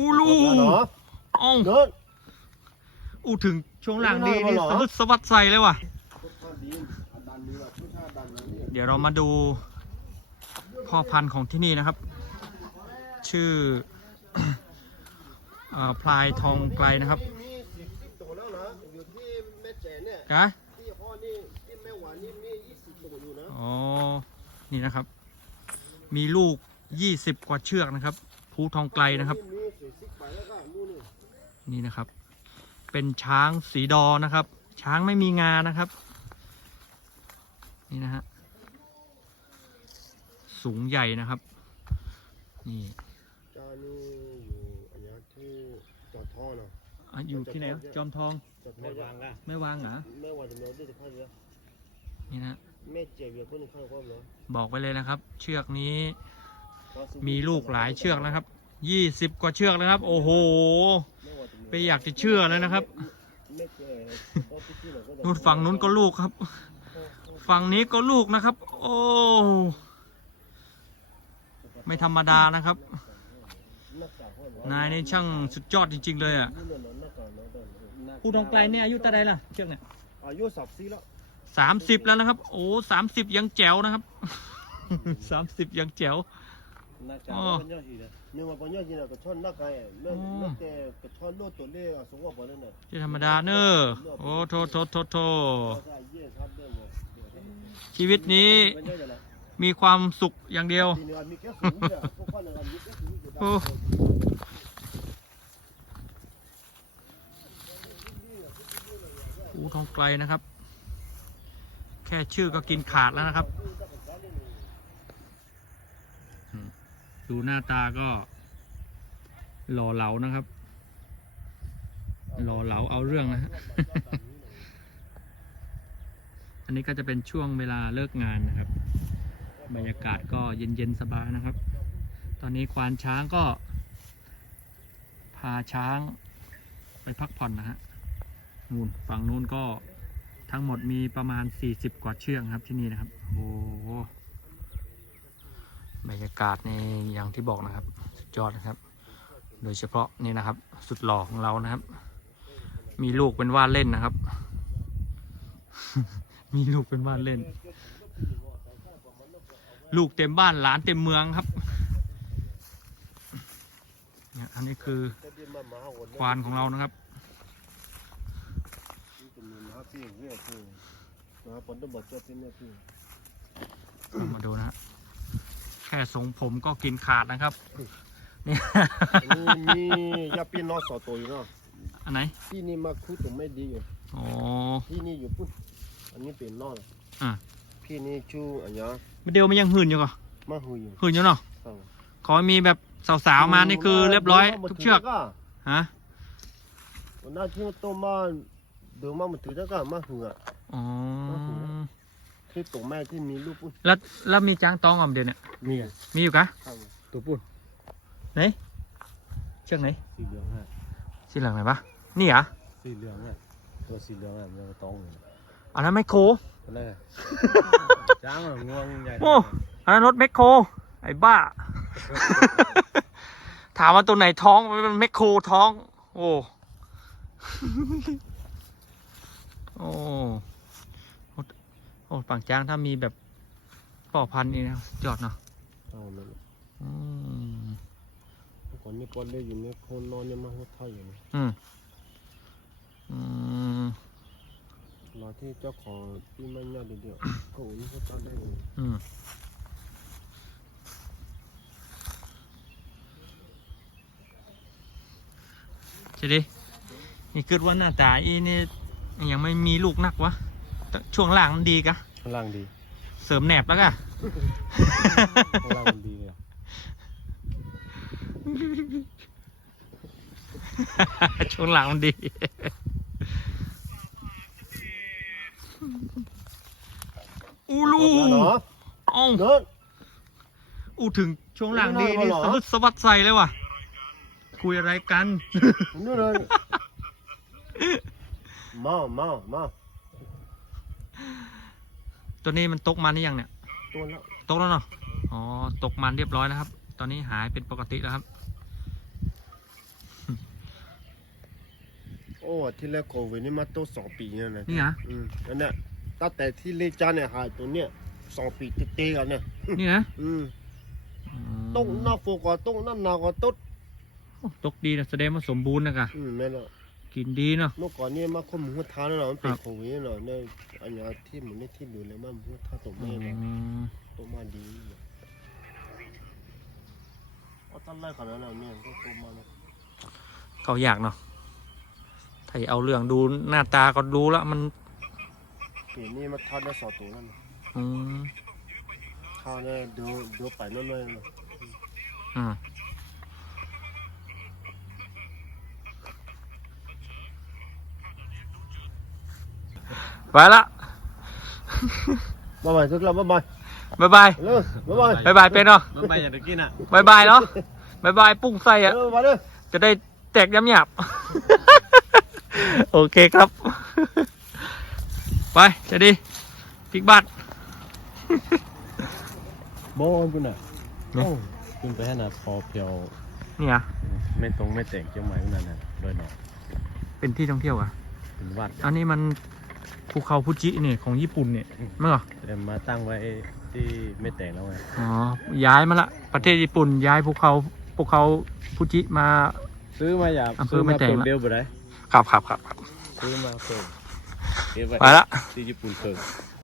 อู้ลูเหรอเอ้าเดินอู้ถึงช่วงหลังนี้ไม่นี่น่าสะเหรอบัดสะบัดใส่เลยว่ะรสชาติดีอันดันดีว่ะรสชาติดันนะเนี่ยเดี๋ยวเรามาดูพ่อพันธุ์ของที่นี่นะครับ ชื่อเอ่อพลายทองไกลนะครับมีสิบสิบตัวแล้วนะอยู่ที่แม่แจ๋เนี่ยนะที่พ่อนี่ที่แม่หวานนี่มียี่สิบตัวอยู่นะอ๋อ นี่นะครับ มีลูก20กว่าเชือกนะครับ ภูทองไกลนะครับมีสี่สิบไปแล้วก็นู่นนี่ นี่นะครับ เป็นช้างสีดอนะครับ ช้างไม่มีงานะครับ นี่นะฮะสูงใหญ่นะครับ นี่จานี่อยู่อันนี้ที่จอดท่อเนาะอะอยู่ที่ไหนวะจอมทองจอดท่อวางละไม่วางเหรอแม่หวานจะมีเอาด้วยจะเข้าเยอะนี่นะแม่เจ๋เบียร์คนหนึงเข้าความเหรอบอกไปเลยนะครับ เชือกนี้ มีลูกหลายเชือกนะครับยี่สิบกว่าเชือกนะครับ โอ้โห ไปอยากจะเชื่อเลยนะครับแม่เจ๋เพราะพี่ที่เราก็จะนู่นฝั่งนู้นก็ลูกครับ ฝั่งนี้ก็ลูกนะครับ โอ้ไม่ธรรมดานะครับหน้ากากห้อยหวานนายนี่ช่างสุดยอดจริง ๆ เลยอะนี่เนอะหน้ากากน้องเดินหน้ากากภูทองไกลเนี่ยอายุตาใดล่ะเชือกเนี่ยอายุสับซีแล้วสามสิบแล้วนะครับ โอ้สามสิบยังแจ๋วนะครับสามสิบยังแจ๋ว หน้ากากอ๋อมันเยอะทีเดียวนี่ว่าปัญญาจีนก็ชอนหน้ากากเลิกอ๋อเลิกแต่ก็ชอนโลดตัวเล่ห์สูงกว่าบ่นั่นน่ะที่ธรรมดาเนอะโอ้โทโทโทโทใช่เยี่ยชัดเด้อหมดชีวิตนี้มันเยอะอยู่แล้วมีความสุขอย่างเดียวทีนี้มีแค่สูงเนี่ยพวกคนเนี่ยมีแค่สูงอยู่โอ้ภูทองไกลนะครับ แค่ชื่อก็กินขาดแล้วนะครับอืม ดูหน้าตาก็หล่อเหลานะครับหล่อเหลาเอาเรื่องนะฮะอันนี้ก็จะเป็นช่วงเวลาเลิกงานนะครับ บรรยากาศก็เย็นๆสบายนะครับ ตอนนี้ควานช้างก็ พาช้างไปพักผ่อนนะฮะนู่นฝั่งนู้นก็ทั้งหมดมีประมาณ 40 กว่าเชือกครับที่นี่นะครับ โอ้ บรรยากาศในอย่างที่บอกนะครับ สุดยอดนะครับ โดยเฉพาะนี่นะครับ สุดหล่อของเรานะครับ มีลูกเป็นว่าเล่นนะครับ มีลูกเป็นว่าเล่น ลูกเต็มบ้านหลานเต็มเมืองครับเนี่ยอันนี้คือควานของเรานะครับมาดูนะฮะ ค่ทรงผมก็กินขาดนะครับนี่มียาปีนอสอตัวอยู่เนาะอันไหนที่นี่มาคุดตัวไม่ดีอยู่อ๋อที่นี่อยู่ปุ๊บอันนี้เป็นนอกอะพี่นี่ชูอันนี้เดียวมันยังหื่นอยู่ก่อมาหุยอยู่หื่นอยู่เนาะครับขอให้มีแบบสาวๆมานี่คือเรียบร้อยทุกเชือกฮะวันนั้นที่ตัวมาเดี๋ยวมามาถือแล้วก็มาหุยอะ อ๋อ ที่ตัวแม่ที่มีลูกปุ๊บแล้วแล้วมีจ้างตองอะเดี๋ยวเนี่ยมีไงมีอยู่กะตัวปุ๊บไหนเชือกไหนสีเหลืองฮะสีเหลืองไหนปะนี่เหรอะสีเหลืองอะตัวสีเหลืองอะมันตองอยู่อันนั้นไมคโครนั่นแหละจ้างอะงวงใหญ่โอ้อันนั้นรถแมคโครไอ้บ้า ถามว่าตัวไหนท้องมันแมคโครท้อง โอ้ โอ้ โอ้ปังจ้างถ้ามีแบบพ่อพันธุ์นี่นะสุดยอดเนาะเอาเลยอืมก่อนนี้ปอนเล่อยู่เนี่ยคนนอนเนี่ยมาหัวไทยอยู่นี่อืมอืมรอที่เจ้าของพี่ไม่ยอดเดียวๆเขาอุ้ยเขาตั้งได้เลยอืมใช่ดินี่คิดว่าหน้าตาอีนี่ยังไม่มีลูกนักวะแต่ ช่วงล่างมันดีกะข้างล่างดีเสริมแหนบแล้วกะ ข้างล่างมันดีเลยอะช่วงหลังมันดี อูลูเหรอเอ้าเดินอูถึงช่วงหลังดีไม่นี่น่าเหรอสะบัดสะบัดใส่เลยว่ะ คุยอะไรกัน นู่นเลยมามามา ตัวนี้มันตกมันหรือยังเนี่ย ตัวละตกแล้วเนาะ อ๋อ ตกมันเรียบร้อยแล้วครับ ตอนนี้หายเป็นปกติแล้วครับ โอ้ที่แรกโควิดนี่มาโตสองปีแล้วนะนี่ฮะอืมอันเนี้ยตั้งแต่ที่เลจาเนี่ยหายตัวเนี้ยสองปีเตะๆกันเนี่ยนี่นะอืมอืมต้องหน้าโฟกัสต้องหน้าหนาวก็ตุ๊ดโอ้ตกดีนะแสดงว่าสมบูรณ์นะกะอืมแม่นละ กินดีเนาะ เมื่อก่อนเนี่ยมาคนหมูท้าแล้วเนาะมันเป็นครับโควิดเนาะเนี่ยอันเนี้ยที่มันไม่ที่ดูเลยมันหมูท้าตัวอืแม่เนาะมตัวมาดีเอาตั้งแรกขนาดนั้นเนี่ยก็ตัวมาแล้วเขาอยากเนาะถ้าเอาเรื่องดูหน้าตาก็รู้แล้วมันปีนี้มาท้าได้สองตัวแล้วนะอืมท้าเนี่ยเดี๋ยวเดี๋ยวไปนั่นเลยเนาะ อืม ไปละบ๊ายบายทุกคนบ๊ายบายบายบายเร็วบ๊ายบายบายบายเป็นเนาะมันไปอย่างตะกี้น่ะบายบายเนาะบายบายปุ้งไส้อะเร็วมาเลยจะได้แตกย้ำหยาบ โอเคครับ ไปจะดีพลิกบ้านโบนปุ่นอะเนี่ยโอ้ขึ้นไปให้น่ะพอเพียวเนี่ย ไม่ตรงไม่แต่งเชียงใหม่พุ่นน่ะน่ะโดยหนอเป็นที่ท่องเที่ยวอะเป็นวัดอันนี้มัน ภูเขาฟูจิเนี่ยของญี่ปุ่นเนี่ยมั้งเหรอแต่มาตั้งไว้ที่ไม่แต่งแล้วไงอ๋อย้ายมาละประเทศญี่ปุ่นย้ายภูเขาภูเขาฟูจิมา ซื้อมาอยากอำเภอซื้อไม่มาแต่งเปิดละเดียวบ่ได้ครับครับครับซื้อมาเปิดเก็บไว้ไปละที่ญี่ปุ่นเปิด